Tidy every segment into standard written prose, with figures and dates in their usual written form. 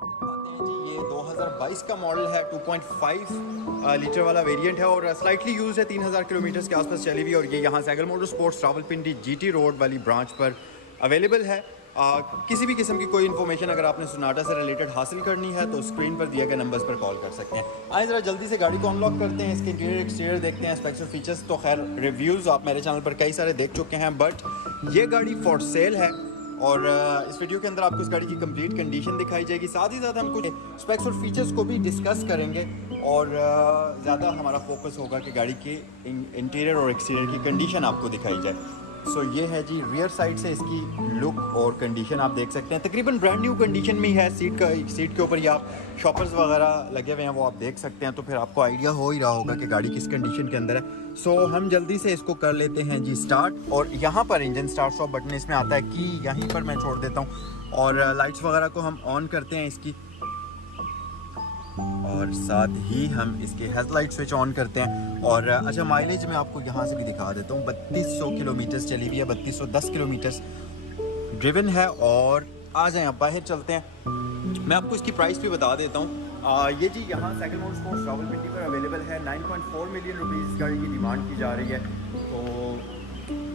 आते हैं जी, ये 2022 का मॉडल है। 2.5 लीटर वाला वेरिएंट है और स्लाइटली यूज है। 3000 किलोमीटर के आसपास चली हुई और ये यहाँ Sehgal motor sports Rawalpindi GT road वाली ब्रांच पर अवेलेबल है। किसी भी किस्म की कोई इन्फॉर्मेशन अगर आपने सोनाटा से रिलेटेड हासिल करनी है तो स्क्रीन पर दिए गए नंबर्स पर कॉल कर सकते हैं। आइए ज़रा जल्दी से गाड़ी को अनलॉक करते हैं, इसके इंटीरियर एक्सटीरियर देखते हैं, स्पेक्स और फीचर्स। तो खैर रिव्यूज़ आप मेरे चैनल पर कई सारे देख चुके हैं, बट ये गाड़ी फॉर सेल है और इस वीडियो के अंदर आपको इस गाड़ी की कंप्लीट कंडीशन दिखाई जाएगी। साथ ही साथ हम कुछ स्पेक्स और फीचर्स को भी डिस्कस करेंगे और ज़्यादा हमारा फोकस होगा कि गाड़ी के इंटीरियर और एक्सटीरियर की कंडीशन आपको दिखाई जाए। सो ये है जी रियर साइड से इसकी लुक और कंडीशन आप देख सकते हैं। तकरीबन ब्रांड न्यू कंडीशन में ही है। सीट के ऊपर ही आप शॉपर्स वगैरह लगे हुए हैं, वो आप देख सकते हैं, तो फिर आपको आइडिया हो ही रहा होगा कि गाड़ी किस कंडीशन के अंदर है। सो हम जल्दी से इसको कर लेते हैं जी स्टार्ट। और यहाँ पर इंजन स्टार्ट स्टॉप बटन इसमें आता है कि यहीं पर मैं छोड़ देता हूँ और लाइट्स वगैरह को हम ऑन करते हैं इसकी, और साथ ही हम इसके हेडलाइट स्विच ऑन करते हैं। और अच्छा, माइलेज मैं आपको यहाँ से भी दिखा देता हूँ। 3200 किलोमीटर चली हुई है, 3210 किलोमीटर ड्रिवन है। और आ जाएं आप बाहर चलते हैं, मैं आपको इसकी प्राइस भी बता देता हूँ। ये जी यहाँ सैगल मोटर स्पोर्ट्स रावलपिंडी पर अवेलेबल है। 9.4 मिलियन रुपीज़ इस गाड़ी की डिमांड की जा रही है।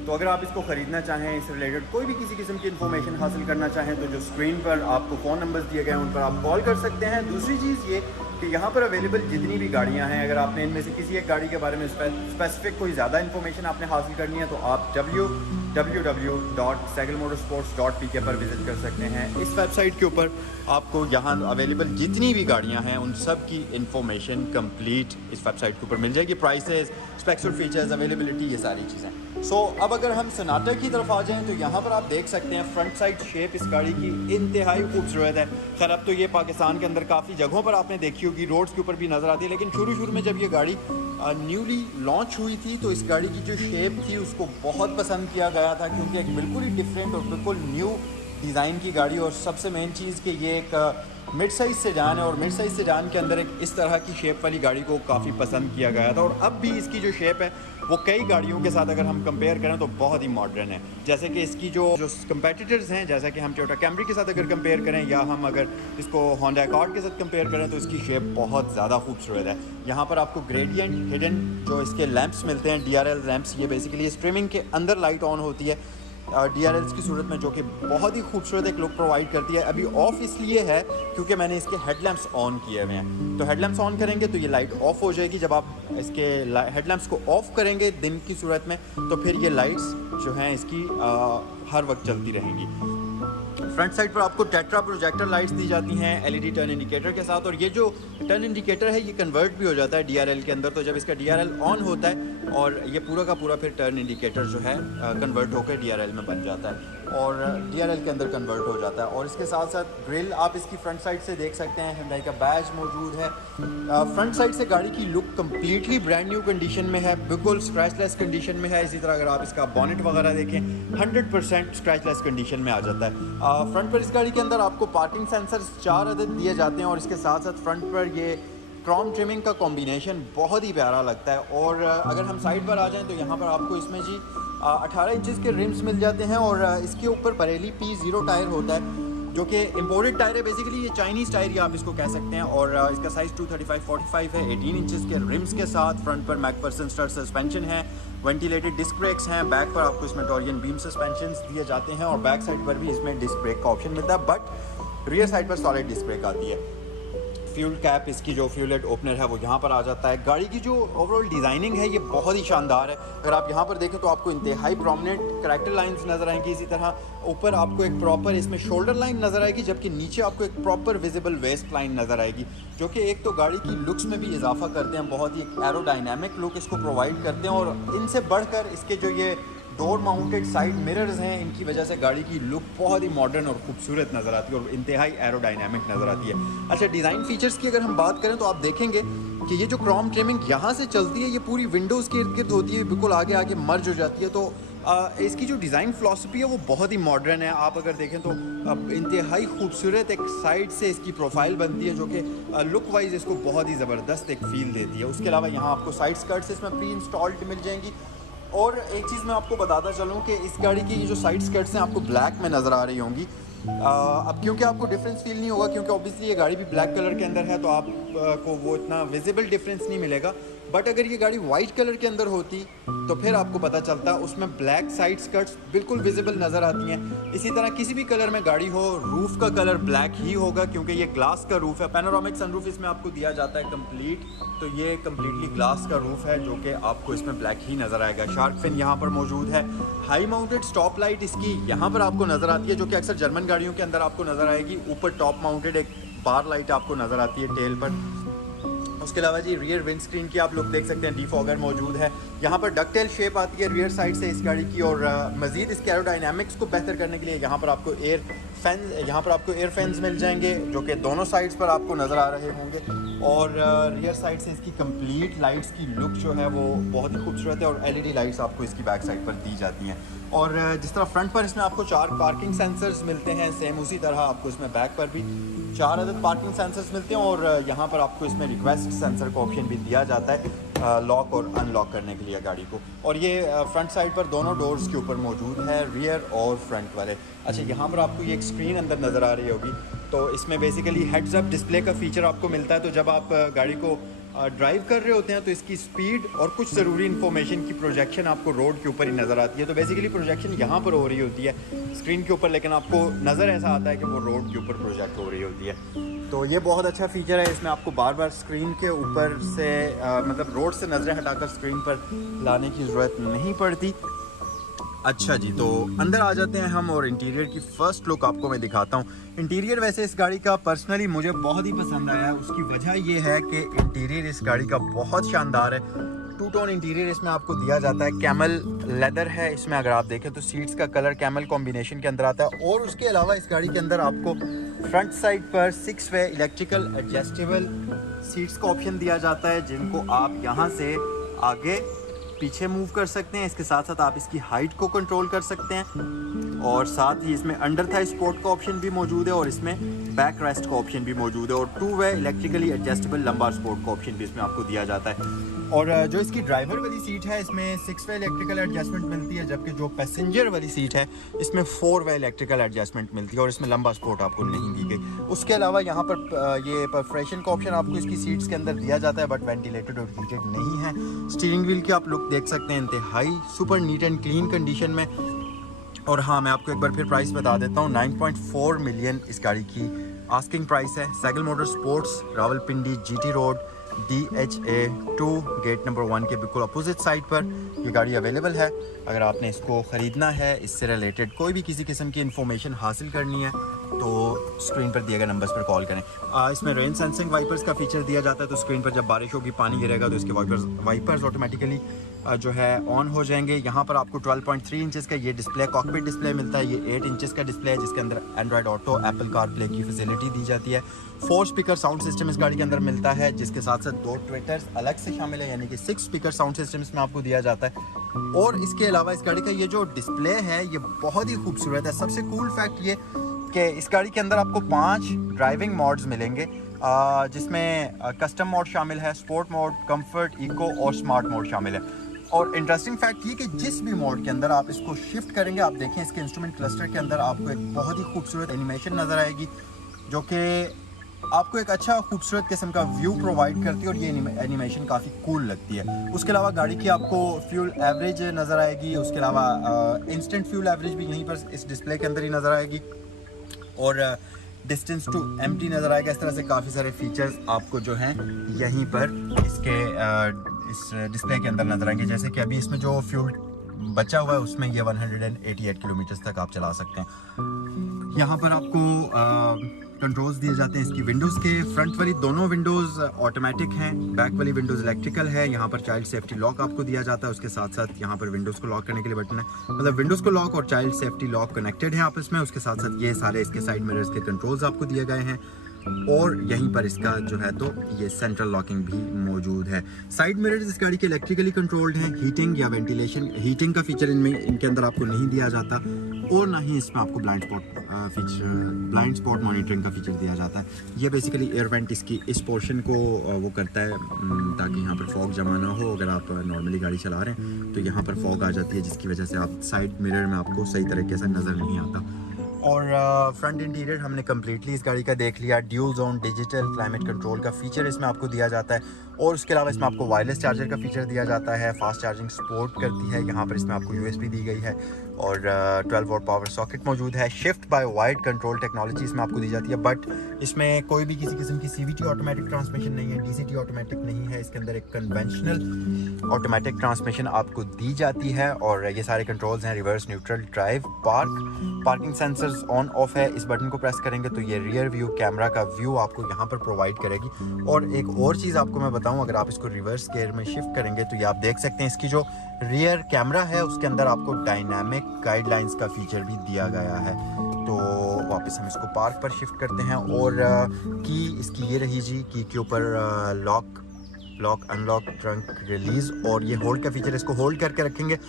तो अगर आप इसको ख़रीदना चाहें, इस रिलेटेड कोई भी किसी किस्म की इन्फॉर्मेशन हासिल करना चाहें, तो जो स्क्रीन पर आपको फ़ोन नंबर्स दिए गए हैं उन पर आप कॉल कर सकते हैं। दूसरी चीज़ ये कि यहाँ पर अवेलेबल जितनी भी गाड़ियाँ हैं, अगर आपने इनमें से किसी एक गाड़ी के बारे में स्पेसिफिक कोई ज़्यादा इन्फॉर्मेशन आपने हासिल करनी है, तो आप www.sagalmotorsports.pk पर विज़िट कर सकते हैं। इस वेबसाइट के ऊपर आपको यहाँ अवेलेबल जितनी भी गाड़ियाँ हैं उन सब की इन्फॉर्मेशन कंप्लीट इस वेबसाइट के ऊपर मिल जाएगी। प्राइसेस, स्पेक्स और फीचर्स, अवेलेबिलिटी, ये सारी चीज़ें। सो अब अगर हम सोनाटा की तरफ आ जाएं तो यहाँ पर आप देख सकते हैं फ्रंट साइड शेप इस गाड़ी की इंतहाई खूबसूरत है। खैर अब तो ये पाकिस्तान के अंदर काफ़ी जगहों पर आपने देखी होगी, रोड्स के ऊपर भी नज़र आती है, लेकिन शुरू में जब ये गाड़ी न्यूली लॉन्च हुई थी तो इस गाड़ी की जो शेप थी उसको बहुत पसंद किया गया था, क्योंकि एक बिल्कुल ही डिफरेंट और बिल्कुल न्यू डिज़ाइन की गाड़ी। और सबसे मेन चीज़ कि ये एक मिड साइज़ सेडान है और मिड साइज़ सेडान के अंदर एक इस तरह की शेप वाली गाड़ी को काफ़ी पसंद किया गया था। और अब भी इसकी जो शेप है वो कई गाड़ियों के साथ अगर हम कंपेयर करें तो बहुत ही मॉडर्न है। जैसे कि इसकी जो कंपेटिटर्स हैं, जैसा कि हम टोयोटा कैमरी के साथ अगर कंपेयर करें या हम अगर इसको होंडा अकॉर्ड के साथ कंपेयर करें तो इसकी शेप बहुत ज़्यादा खूबसूरत है। यहाँ पर आपको ग्रेडियंट हिडन जो इसके लैंप्स मिलते हैं, DRL लैंप्स, ये बेसिकली स्ट्रीमिंग के अंदर लाइट ऑन होती है DRLs की सूरत में, जो कि बहुत ही खूबसूरत एक लुक प्रोवाइड करती है। अभी ऑफ इसलिए है क्योंकि मैंने इसके हेडलैम्प्स ऑन किए हुए हैं, तो हेडलैम्प्स ऑन करेंगे तो ये लाइट ऑफ हो जाएगी। जब आप इसके हेडलैम्प्स को ऑफ करेंगे दिन की सूरत में तो फिर ये लाइट्स जो हैं इसकी हर वक्त चलती रहेंगी। फ्रंट साइड पर आपको टेट्रा प्रोजेक्टर लाइट्स दी जाती हैं LED टर्न इंडिकेटर के साथ, और ये जो टर्न इंडिकेटर है ये कन्वर्ट भी हो जाता है DRL के अंदर। तो जब इसका DRL ऑन होता है और ये पूरा का पूरा फिर टर्न इंडिकेटर जो है कन्वर्ट होकर DRL में बन जाता है और DRL के अंदर कन्वर्ट हो जाता है। और इसके साथ साथ ग्रिल आप इसकी फ्रंट साइड से देख सकते हैं, Hyundai का बैज मौजूद है। फ्रंट साइड से गाड़ी की look completely brand new condition में है, बिल्कुल स्क्रैचलेस कंडीशन में है। इसी तरह अगर आप इसका बॉनेट वगैरह देखें 100% स्क्रैचलेस कंडीशन में आ जाता है। फ्रंट पर इस गाड़ी के अंदर आपको पार्किंग सेंसर्स 4 अदद दिए जाते हैं और इसके साथ साथ फ्रंट पर ये क्रोम ट्रिमिंग का कॉम्बिनेशन बहुत ही प्यारा लगता है। और अगर हम साइड पर आ जाएं तो यहाँ पर आपको इसमें जी 18 इंचेस के रिम्स मिल जाते हैं और इसके ऊपर बरेली P0 टायर होता है, जो कि इम्पोर्टेड टायर है। बेसिकली ये चाइनीज़ टायर ही आप इसको कह सकते हैं और इसका साइज़ 235/45 है। 18 इंचेस के रिम्स के साथ फ्रंट पर मैकफर्सन स्टड सस्पेंशन है, वेंटिलेटेड डिस्क ब्रेक्स हैं। बैक पर आपको इसमें टोरियन बीम सस्पेंशन दिए जाते हैं और बैक साइड पर भी इसमें डिस्क ब्रेक का ऑप्शन मिलता है, बट रियर साइड पर सॉलिड डिस्क ब्रेक आती है। फ्यूल कैप इसकी जो फ्यूलेट ओपनर है वो यहाँ पर आ जाता है। गाड़ी की जो ओवरऑल डिज़ाइनिंग है ये बहुत ही शानदार है। अगर आप यहाँ पर देखें तो आपको इंतहाई प्रोमिनेंट करैक्टर लाइंस नज़र आएंगी। इसी तरह ऊपर आपको एक प्रॉपर इसमें शोल्डर लाइन नज़र आएगी, जबकि नीचे आपको एक प्रॉपर विजिबल वेस्ट लाइन नज़र आएगी, जो कि एक तो गाड़ी की लुक्स में भी इजाफा करते हैं, बहुत ही एरोडाइनमिक लुक इसको प्रोवाइड करते हैं। और इनसे बढ़कर इसके जो ये डोर माउंटेड साइड मिरर्स हैं, इनकी वजह से गाड़ी की लुक बहुत ही मॉडर्न और खूबसूरत नज़र आती है और इंतहाई एरोडाइनमिक नज़र आती है। अच्छा, डिज़ाइन फीचर्स की अगर हम बात करें तो आप देखेंगे कि ये जो क्रोम ट्रिमिंग यहाँ से चलती है ये पूरी विंडोज़ के इर्द गिर्द होती है, बिल्कुल आगे आगे मर्ज हो जाती है। तो इसकी जो डिज़ाइन फ़िलॉसफी है वो बहुत ही मॉडर्न है। आप अगर देखें तो इंतहाई खूबसूरत एक साइड से इसकी प्रोफाइल बनती है, जो कि लुक वाइज इसको बहुत ही ज़बरदस्त एक फ़ील देती है। उसके अलावा यहाँ आपको साइड स्कर्ट्स इसमें प्री इंस्टॉल्ड मिल जाएंगी। और एक चीज़ मैं आपको बताता चलूँ कि इस गाड़ी की जो साइड स्कर्ट्स हैं आपको ब्लैक में नज़र आ रही होंगी, अब क्योंकि आपको डिफरेंस फील नहीं होगा, क्योंकि ऑब्वियसली ये गाड़ी भी ब्लैक कलर के अंदर है, तो आप को वो इतना विजिबल डिफरेंस नहीं मिलेगा। बट अगर ये गाड़ी वाइट कलर के अंदर होती तो फिर आपको पता चलता, उसमें ब्लैक साइड स्कर्ट्स बिल्कुल विजिबल नज़र आती हैं। इसी तरह किसी भी कलर में गाड़ी हो, रूफ़ का कलर ब्लैक ही होगा, क्योंकि ये ग्लास का रूफ़ है। पैनोरामिक सनरूफ इसमें आपको दिया जाता है कंप्लीट, तो ये कम्प्लीटली ग्लास का रूफ़ है जो कि आपको इसमें ब्लैक ही नज़र आएगा। शार्क फिन यहाँ पर मौजूद है। हाई माउंटेड स्टॉप लाइट इसकी यहाँ पर आपको नज़र आती है, जो कि अक्सर जर्मन गाड़ियों के अंदर आपको नज़र आएगी। ऊपर टॉप माउंटेड एक बार लाइट आपको नज़र आती है टेल पर। उसके अलावा जी रियर विंड स्क्रीन की आप लोग देख सकते हैं, डिफॉगर मौजूद है। यहाँ पर डकटेल शेप आती है रियर साइड से इस गाड़ी की, और मज़ीद इसके एरोडायनामिक्स को बेहतर करने के लिए यहाँ पर आपको एयर फैंस मिल जाएंगे, जो कि दोनों साइड्स पर आपको नज़र आ रहे होंगे। और रियर साइड से इसकी कंप्लीट लाइट्स की लुक जो है वो बहुत ही खूबसूरत है, और एलईडी लाइट्स आपको इसकी बैक साइड पर दी जाती हैं। और जिस तरह फ्रंट पर इसमें आपको 4 पार्किंग सेंसर्स मिलते हैं, सेम उसी तरह आपको इसमें बैक पर भी 4 अदद पार्किंग सेंसर्स मिलते हैं। और यहाँ पर आपको इसमें रिक्वेस्ट सेंसर का ऑप्शन भी दिया जाता है लॉक और अनलॉक करने के लिए गाड़ी को। और ये फ्रंट साइड पर दोनों डोर्स के ऊपर मौजूद है, रियर और फ्रंट वाले। अच्छा, यहाँ पर आपको ये एक स्क्रीन अंदर नज़र आ रही होगी, तो इसमें बेसिकली हेड्स अप डिस्प्ले का फीचर आपको मिलता है। तो जब आप गाड़ी को ड्राइव कर रहे होते हैं तो इसकी स्पीड और कुछ ज़रूरी इन्फॉर्मेशन की प्रोजेक्शन आपको रोड के ऊपर ही नज़र आती है। तो बेसिकली प्रोजेक्शन यहाँ पर हो रही होती है स्क्रीन के ऊपर, लेकिन आपको नज़र ऐसा आता है कि वो रोड के ऊपर प्रोजेक्ट हो रही होती है। तो ये बहुत अच्छा फीचर है। इसमें आपको बार बार स्क्रीन के ऊपर से मतलब रोड से नज़रें हटाकर स्क्रीन पर लाने की ज़रूरत नहीं पड़ती। अच्छा जी, तो अंदर आ जाते हैं हम और इंटीरियर की फ़र्स्ट लुक आपको मैं दिखाता हूँ। इंटीरियर वैसे इस गाड़ी का पर्सनली मुझे बहुत ही पसंद आया है। उसकी वजह ये है कि इंटीरियर इस गाड़ी का बहुत शानदार है। 2 टोन इंटीरियर इसमें आपको दिया जाता है, कैमल लेदर है इसमें। अगर आप देखें तो सीट्स का कलर कैमल कॉम्बिनेशन के अंदर आता है। और उसके अलावा इस गाड़ी के अंदर आपको फ्रंट साइड पर 6 वे इलेक्ट्रिकल एडजस्टेबल सीट्स का ऑप्शन दिया जाता है, जिनको आप यहाँ से आगे पीछे मूव कर सकते हैं। इसके साथ साथ आप इसकी हाइट को कंट्रोल कर सकते हैं, और साथ ही इसमें अंडर थाई सपोर्ट का ऑप्शन भी मौजूद है, और इसमें बैक रेस्ट का ऑप्शन भी मौजूद है, और 2 वे इलेक्ट्रिकली एडजस्टेबल लंबार सपोर्ट का ऑप्शन भी इसमें आपको दिया जाता है। और जो इसकी ड्राइवर वाली सीट है इसमें 6 वे इलेक्ट्रिकल एडजस्टमेंट मिलती है, जबकि जो पैसेंजर वाली सीट है इसमें 4 वे इलेक्ट्रिकल एडजस्टमेंट मिलती है, और इसमें लंबा सपोर्ट आपको नहीं दी गई। उसके अलावा यहाँ पर ये परफोरेशन का ऑप्शन आपको इसकी सीट्स के अंदर दिया जाता है, बट वेंटिलेटेड और हीटेड नहीं है। स्टीयरिंग व्हील की आप लुक देख सकते हैं, इंतहाई super neat and clean condition में। और हाँ, मैं आपको एक बार फिर प्राइस बता देता हूँ। 9.4 मिलियन इस गाड़ी की आस्किंग प्राइस है। Cycle motor sports, Rawalpindi GT road, DHA2 gate number 1 के बिल्कुल अपोजिट साइड पर ये गाड़ी अवेलेबल है। अगर आपने इसको ख़रीदना है, इससे रिलेटेड कोई भी किसी किस्म की इन्फॉर्मेशन हासिल करनी है, तो स्क्रीन पर दिए गए नंबर्स पर कॉल करें। इसमें रेन सेंसिंग वाइपर्स का फीचर दिया जाता है, तो स्क्रीन पर जब बारिश होगी, पानी गिरेगा, तो इसके वाइपर्स ऑटोमेटिकली जो है ऑन हो जाएंगे। यहाँ पर आपको 12.3 इंचेस का ये डिस्प्ले, कॉकपिट डिस्प्ले मिलता है। ये 8 इंचेस का डिस्प्ले है, जिसके अंदर एंड्रॉयड ऑटो, एप्पल कारप्ले की फैसिलिटी दी जाती है। 4 स्पीकर साउंड सिस्टम इस गाड़ी के अंदर मिलता है, जिसके साथ साथ 2 ट्विटर्स अलग से शामिल है, यानी कि 6 स्पीकर साउंड सिस्टम इसमें आपको दिया जाता है। और इसके अलावा इस गाड़ी का ये जो डिस्प्ले है ये बहुत ही खूबसूरत है। सबसे कूल फैक्ट ये कि इस गाड़ी के अंदर आपको 5 ड्राइविंग मोड्स मिलेंगे, जिसमें कस्टम मोड शामिल है, स्पोर्ट मोड, कंफर्ट, इको और स्मार्ट मोड शामिल है। और इंटरेस्टिंग फैक्ट ये कि जिस भी मोड के अंदर आप इसको शिफ्ट करेंगे, आप देखें इसके इंस्ट्रूमेंट क्लस्टर के अंदर आपको एक बहुत ही खूबसूरत एनिमेशन नज़र आएगी, जो कि आपको एक अच्छा खूबसूरत किस्म का व्यू प्रोवाइड करती है, और ये एनिमेशन काफ़ी कूल लगती है। उसके अलावा गाड़ी की आपको फ्यूल एवरेज नज़र आएगी। उसके अलावा इंस्टेंट फ्यूल एवरेज भी यहीं पर इस डिस्प्ले के अंदर ही नज़र आएगी, और डिस्टेंस टू एम्प्टी नज़र आएगा। इस तरह से काफ़ी सारे फीचर्स आपको जो हैं यहीं पर इसके इस डिस्प्ले के अंदर नज़र आएंगे। जैसे कि अभी इसमें जो फ्यूल बचा हुआ है उसमें ये 188 किलोमीटर तक आप चला सकते हैं। यहाँ पर आपको कंट्रोल्स दिए जाते हैं इसकी विंडोज़ के। फ्रंट वाली दोनों विंडोज़ ऑटोमेटिक हैं, बैक वाली विंडोज़ इलेक्ट्रिकल है। यहाँ पर चाइल्ड सेफ्टी लॉक आपको दिया जाता है। उसके साथ साथ यहाँ पर विंडोज़ को लॉक करने के लिए बटन है, मतलब विंडोज़ को लॉक और चाइल्ड सेफ्टी लॉक कनेक्टेड है आपस में। उसके साथ साथ ये सारे इसके साइड मिरर्स के कंट्रोल्स आपको दिए गए हैं, और यहीं पर इसका जो है तो ये सेंट्रल लॉकिंग भी मौजूद है। साइड मिरर्स इस गाड़ी के इलेक्ट्रिकली कंट्रोल्ड हैं। हीटिंग या वेंटिलेशन, हीटिंग का फीचर इनके अंदर आपको नहीं दिया जाता, और ना ही इसमें आपको ब्लाइंड स्पॉट मॉनिटरिंग का फीचर दिया जाता है। ये बेसिकली एयर वेंट इसकी इस पोर्शन को वो करता है, ताकि यहाँ पर फॉग जमा ना हो। अगर आप नॉर्मली गाड़ी चला रहे हैं तो यहाँ पर फॉग आ जाती है, जिसकी वजह से आप साइड मिरर में आपको सही तरीके से नज़र नहीं आता। और फ्रंट इंटीरियर हमने कम्प्लीटली इस गाड़ी का देख लिया। Dual zone digital climate control का फीचर इसमें आपको दिया जाता है और उसके अलावा इसमें आपको वायरलेस चार्जर का फीचर दिया जाता है। फास्ट चार्जिंग सपोर्ट करती है। यहाँ पर इसमें आपको यूएसबी दी गई है और 12 वोल्ट पावर सॉकेट मौजूद है। Shift by wide control technology इसमें आपको दी जाती है, बट इसमें कोई भी किसी किस्म की सीवीटी ऑटोमेटिक ट्रांसमिशन नहीं है, डीसीटी ऑटोमेटिक नहीं है। इसके अंदर एक कन्वेंशनल ऑटोमेटिक ट्रांसमिशन आपको दी जाती है और ये सारे कंट्रोल्स हैं। Reverse, neutral, drive, parking sensors on off है। इस बटन को प्रेस करेंगे तो ये रियर व्यू कैमरा का व्यू आपको यहाँ पर प्रोवाइड करेगी। और एक और चीज़ आपको मैं बताऊँ, अगर आप इसको रिवर्स गियर में शिफ्ट करेंगे तो ये आप देख सकते हैं इसकी जो रियर कैमरा है उसके अंदर आपको डायनामिक गाइडलाइंस का फीचर भी दिया गया है। तो वापस हम इसको पार्क पर शिफ्ट करते हैं और की इसकी ये रही जी, की के ऊपर लॉक अनलॉक, ट्रंक रिलीज़ और ये होल्ड का फीचर। इसको होल्ड करके रखेंगे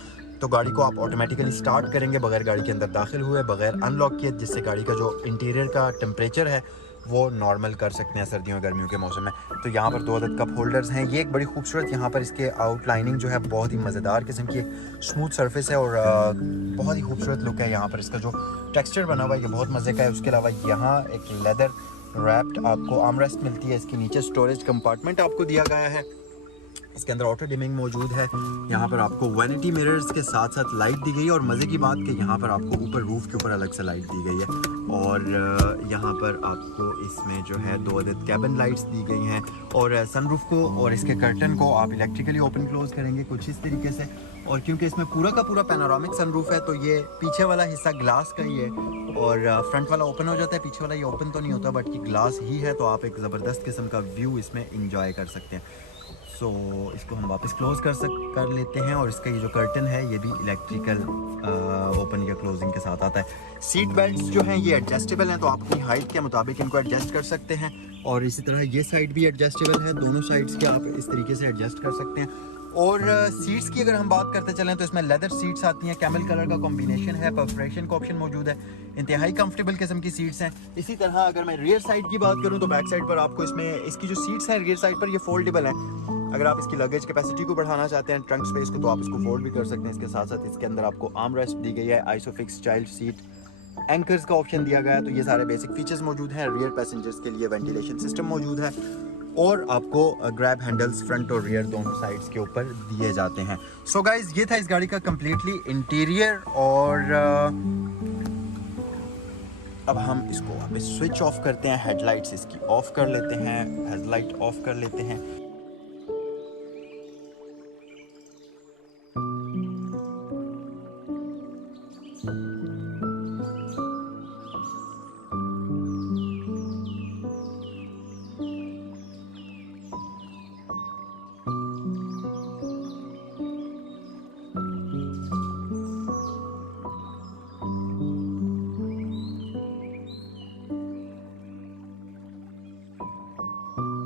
तो गाड़ी को आप ऑटोमेटिकली स्टार्ट करेंगे बगैर गाड़ी के अंदर दाखिल हुए, बगैर अनलॉक किए, जिससे गाड़ी का जो इंटीरियर का टेम्परेचर है वो नॉर्मल कर सकते हैं सर्दियों गर्मियों के मौसम में। तो यहाँ पर 2 अदद कप होल्डर्स हैं। ये एक बड़ी खूबसूरत यहाँ पर इसके आउटलाइनिंग जो है बहुत ही मज़ेदार किस्म की एक स्मूथ सरफेस है और बहुत ही खूबसूरत लुक है। यहाँ पर इसका जो टेक्सचर बना हुआ है ये बहुत मज़े का है। उसके अलावा यहाँ एक लेदर रैप्ड आपको आर्मरेस्ट मिलती है। इसके नीचे स्टोरेज कंपार्टमेंट आपको दिया गया है। इसके अंदर ऑटो डिमिंग मौजूद है। यहाँ पर आपको वैनिटी मिरर्स के साथ साथ लाइट दी गई है और मज़े की बात कि यहाँ पर आपको ऊपर रूफ के ऊपर अलग से लाइट दी गई है और यहाँ पर आपको इसमें जो है 2 अदद कैबिन लाइट्स दी गई हैं और सनरूफ को और इसके कर्टन को आप इलेक्ट्रिकली ओपन क्लोज करेंगे कुछ इस तरीके से। और क्योंकि इसमें पूरा का पूरा पैनोरामिक सनरूफ है तो ये पीछे वाला हिस्सा ग्लास का ही है और फ्रंट वाला ओपन हो जाता है, पीछे वाला ये ओपन तो नहीं होता बट ये ग्लास ही है, तो आप एक ज़बरदस्त किस्म का व्यू इसमें इंजॉय कर सकते हैं। सो इसको हम वापस क्लोज कर लेते हैं और इसका ये जो कर्टन है ये भी इलेक्ट्रिकल ओपन या क्लोजिंग के साथ आता है। सीट बेल्ट्स जो हैं ये एडजस्टेबल हैं, तो आप अपनी हाइट के मुताबिक इनको एडजस्ट कर सकते हैं और इसी तरह ये साइड भी एडजस्टेबल है। दोनों साइड्स के आप इस तरीके से एडजस्ट कर सकते हैं। और सीट्स की अगर हम बात करते चलें तो इसमें लेदर सीट्स आती हैं, कैमल कलर का कॉम्बिनेशन है, परफोरेशन का ऑप्शन मौजूद है, इंतहाई कंफर्टेबल किस्म की सीट्स हैं। इसी तरह अगर मैं रियर साइड की बात करूं तो बैक साइड पर आपको इसमें इसकी जो सीट्स हैं रियर साइड पर ये फोल्डेबल हैं। अगर आप इसकी लगेज कैपेसिटी को बढ़ाना चाहते हैं, ट्रंक स्पेस को, तो आप इसको फोल्ड भी कर सकते हैं। इसके साथ साथ इसके अंदर आपको आर्म रेस्ट दी गई है, आइसोफिक्स चाइल्ड सीट, एंकर्स का ऑप्शन दिया गया है। तो ये सारे बेसिक फीचर्स मौजूद हैं। रियर पैसेंजर्स के लिए वेंटिलेशन सिस्टम मौजूद है और आपको ग्रैब हैंडल्स फ्रंट और रियर दोनों साइड्स के ऊपर दिए जाते हैं। सो गाइज ये था इस गाड़ी का कम्प्लीटली इंटीरियर और अब हम इसको वापस स्विच ऑफ करते हैं। हेडलाइट्स इसकी ऑफ कर लेते हैं, हेडलाइट ऑफ कर लेते हैं।